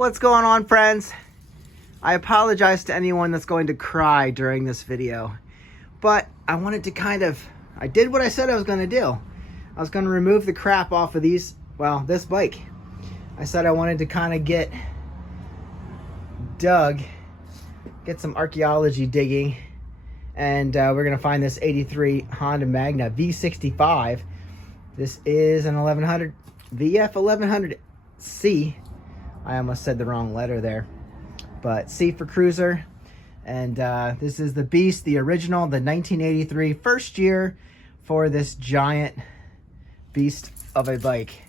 What's going on, friends? I apologize to anyone that's going to cry during this video, but I wanted to I did what I said I was going to do. I was going to remove the crap off of this bike. I said I wanted to kind of get some archaeology digging, and we're going to find this 83 Honda Magna V65. This is an VF1100C. I almost said the wrong letter there, but C for cruiser. And this is the beast, the original, the 1983 first year for this giant beast of a bike.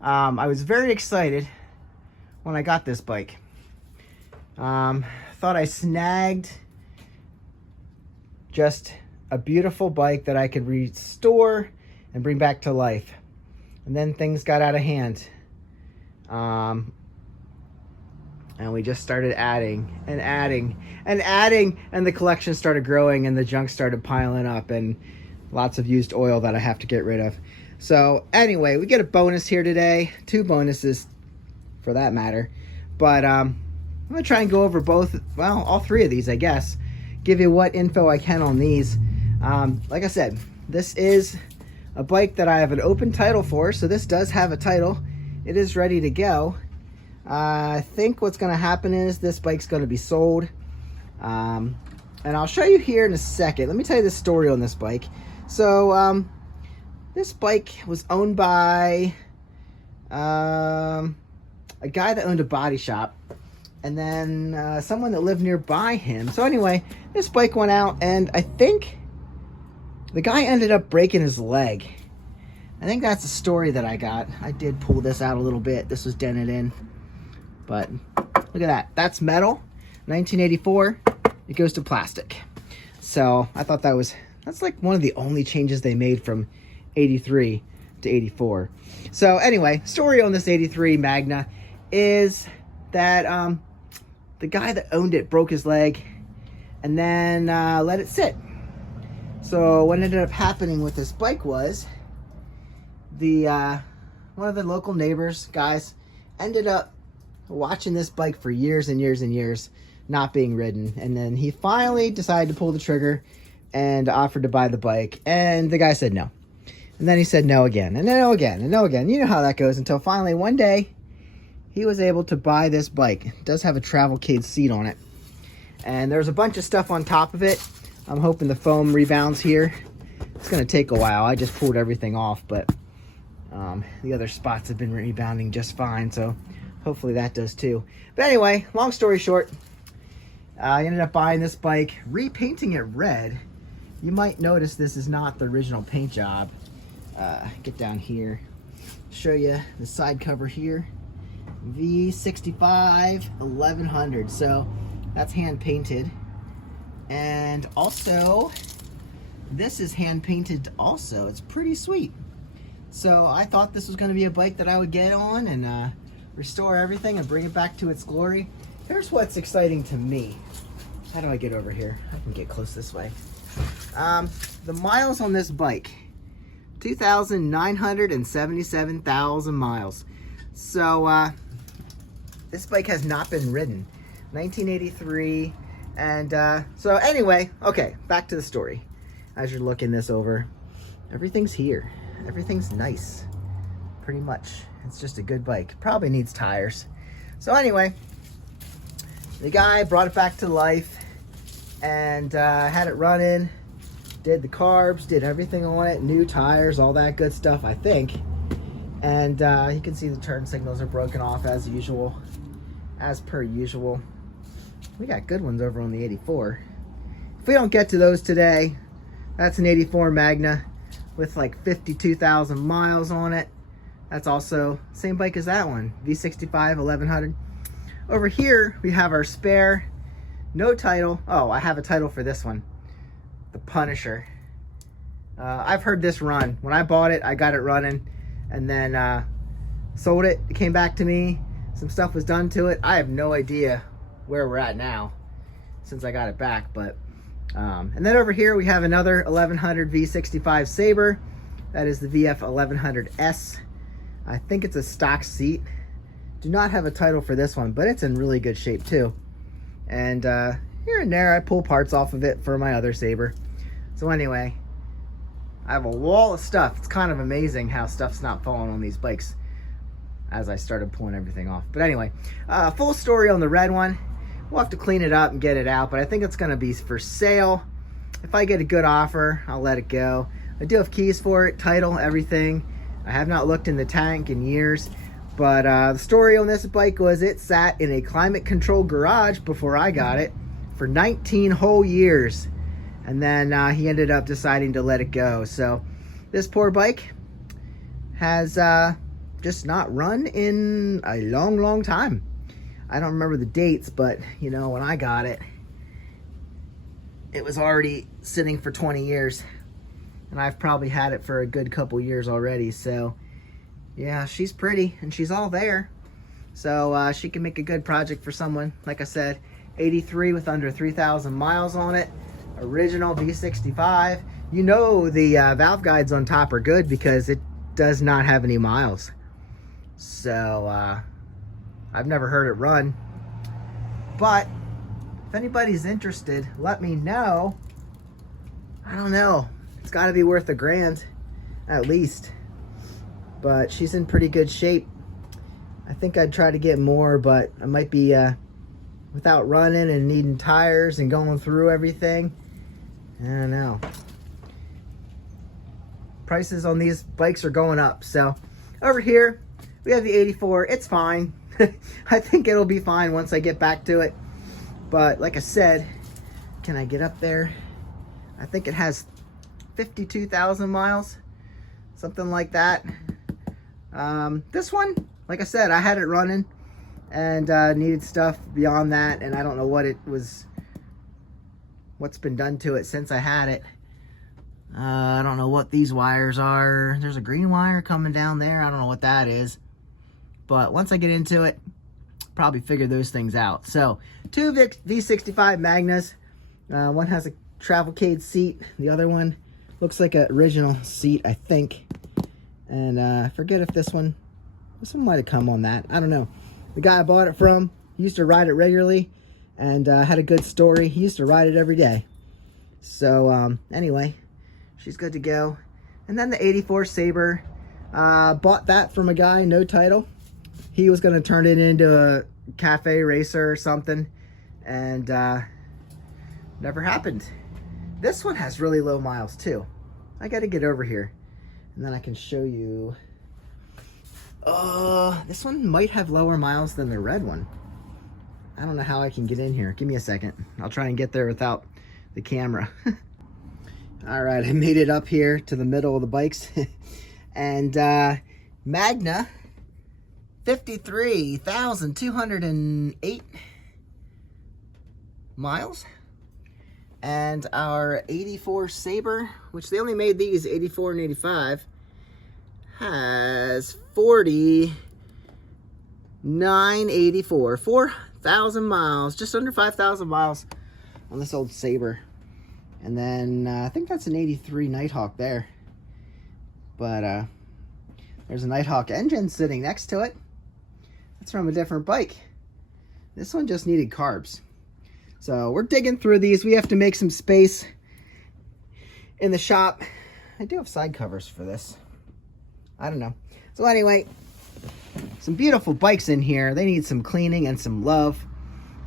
I was very excited when I got this bike. Thought I snagged just a beautiful bike that I could restore and bring back to life. And then things got out of hand. And we just started adding and adding and adding, and the collection started growing, and the junk started piling up, and lots of used oil that I have to get rid of. So anyway, we get a bonus here today, 2 bonuses for that matter. But I'm gonna try and go over all 3 of these, I guess. Give you what info I can on these. Like I said, this is a bike that I have an open title for, so this does have a title. It is ready to go. I think what's going to happen is this bike's going to be sold. And I'll show you here in a second. Let me tell you the story on this bike. So this bike was owned by a guy that owned a body shop, and then someone that lived nearby him. So anyway, this bike went out, and I think the guy ended up breaking his leg. I think that's the story that I got. I did pull this out a little bit. This was dented in. But look at that. That's metal. 1984. It goes to plastic. So I thought that's like one of the only changes they made from 83 to 84. So anyway, story on this 83 Magna is that the guy that owned it broke his leg and then let it sit. So what ended up happening with this bike was one of the local neighbors guys ended up watching this bike for years and years and years not being ridden, and then he finally decided to pull the trigger and offered to buy the bike, and the guy said no, and then he said no again, and no again, and no again. You know how that goes, until finally one day he was able to buy this bike. It does have a Travelcade seat on it, and there's a bunch of stuff on top of it. I'm hoping the foam rebounds here. It's going to take a while. I just pulled everything off, but the other spots have been rebounding just fine, so hopefully that does too. But anyway, long story short, I ended up buying this bike, repainting it red. You might notice this is not the original paint job. Get down here, show you the side cover here. V65 1100, so that's hand painted. And also, this is hand painted also. It's pretty sweet. So I thought this was going to be a bike that I would get on and restore everything and bring it back to its glory. Here's what's exciting to me. How do I get over here? I can get close this way. The miles on this bike, 2,977,000 miles. So this bike has not been ridden. 1983. And so anyway, okay, back to the story. As you're looking this over, everything's here. Everything's nice, pretty much. It's just a good bike. Probably needs tires. So anyway, the guy brought it back to life and had it running, did the carbs, did everything on it, new tires, all that good stuff, I think. And you can see the turn signals are broken off as usual, as per usual. We got good ones over on the 84. If we don't get to those today, that's an 84 Magna with like 52,000 miles on it. That's also same bike as that one, V65 1100. Over here we have our spare, no title. Oh, I have a title for this one, the Punisher. I've heard this run. When I bought it, I got it running, and then sold it. It came back to me. Some stuff was done to it. I have no idea where we're at now since I got it back, but and then over here we have another 1100 V65 Sabre. That is the VF1100S. I think it's a stock seat. Do not have a title for this one, but it's in really good shape too. And here and there I pull parts off of it for my other Sabre. So anyway, I have a wall of stuff. It's kind of amazing how stuff's not falling on these bikes as I started pulling everything off. But anyway, full story on the red one. We'll have to clean it up and get it out, but I think it's gonna be for sale. If I get a good offer, I'll let it go. I do have keys for it, title, everything. I have not looked in the tank in years, but the story on this bike was it sat in a climate controlled garage before I got it for 19 whole years. And then he ended up deciding to let it go. So this poor bike has just not run in a long time. I don't remember the dates, but you know, when I got it, it was already sitting for 20 years. And I've probably had it for a good couple years already. So yeah, she's pretty and she's all there. So she can make a good project for someone. Like I said, 83 with under 3,000 miles on it. Original V65. You know the valve guides on top are good because it does not have any miles. So I've never heard it run. But if anybody's interested, let me know. I don't know. It's got to be worth $1,000 at least. But she's in pretty good shape. I think I'd try to get more, but I might be without running and needing tires and going through everything. I don't know. Prices on these bikes are going up. So over here we have the 84. It's fine. I think it'll be fine once I get back to it. But like I said, can I get up there? I think it has 52,000 miles, something like that. This one, like I said, I had it running and needed stuff beyond that, and I don't know what's been done to it since I had it. I don't know what these wires are. There's a green wire coming down there. I don't know what that is, but once I get into it, probably figure those things out. So 2 V65 Magnas. One has a Travelcade seat, the other one looks like an original seat, I think. And I forget if this one might have come on that. I don't know. The guy I bought it from, he used to ride it regularly and had a good story. He used to ride it every day. So anyway, she's good to go. And then the 84 Sabre, bought that from a guy, no title. He was going to turn it into a cafe racer or something, and never happened. This one has really low miles too. I got to get over here and then I can show you. This one might have lower miles than the red one. I don't know how I can get in here. Give me a second. I'll try and get there without the camera. All right, I made it up here to the middle of the bikes. And Magna, 53,208 miles. And our 84 Sabre, which they only made these 84 and 85, has 4984, 4,000 miles, just under 5,000 miles on this old Sabre. And then I think that's an 83 Nighthawk there. But there's a Nighthawk engine sitting next to it. That's from a different bike. This one just needed carbs. So we're digging through these. We have to make some space in the shop. I do have side covers for this. I don't know. So anyway, some beautiful bikes in here. They need some cleaning and some love.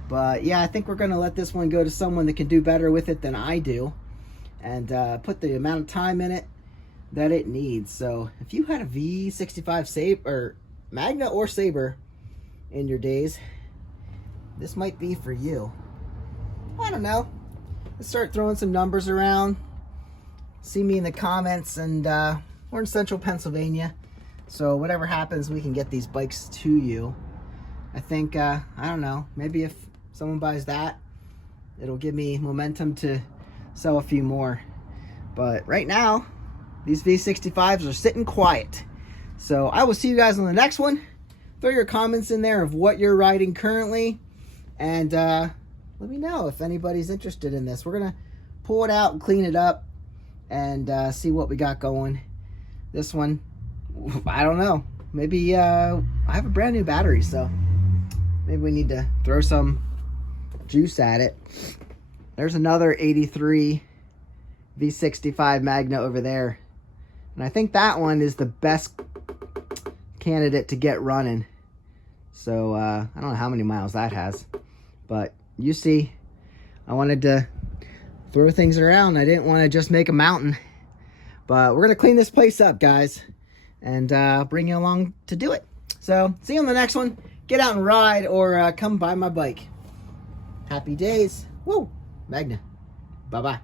But yeah, I think we're going to let this one go to someone that can do better with it than I do. And put the amount of time in it that it needs. So if you had a V65 Sabre, or Magna or Sabre in your days, this might be for you. I don't know. Let's start throwing some numbers around. See me in the comments, and we're in central Pennsylvania. So whatever happens, we can get these bikes to you. I think, I don't know, maybe if someone buys that, it'll give me momentum to sell a few more. But right now, these V65s are sitting quiet. So I will see you guys on the next one. Throw your comments in there of what you're riding currently. And let me know if anybody's interested in this. We're going to pull it out and clean it up and see what we got going. This one, I don't know. maybe I have a brand new battery, so maybe we need to throw some juice at it. There's another 83 V65 Magna over there, and I think that one is the best candidate to get running. So I don't know how many miles that has, but you see, I wanted to throw things around. I didn't want to just make a mountain, but we're gonna clean this place up, guys, and bring you along to do it. So see you on the next one. Get out and ride, or come buy my bike. Happy days. Woo! Magna. Bye-bye.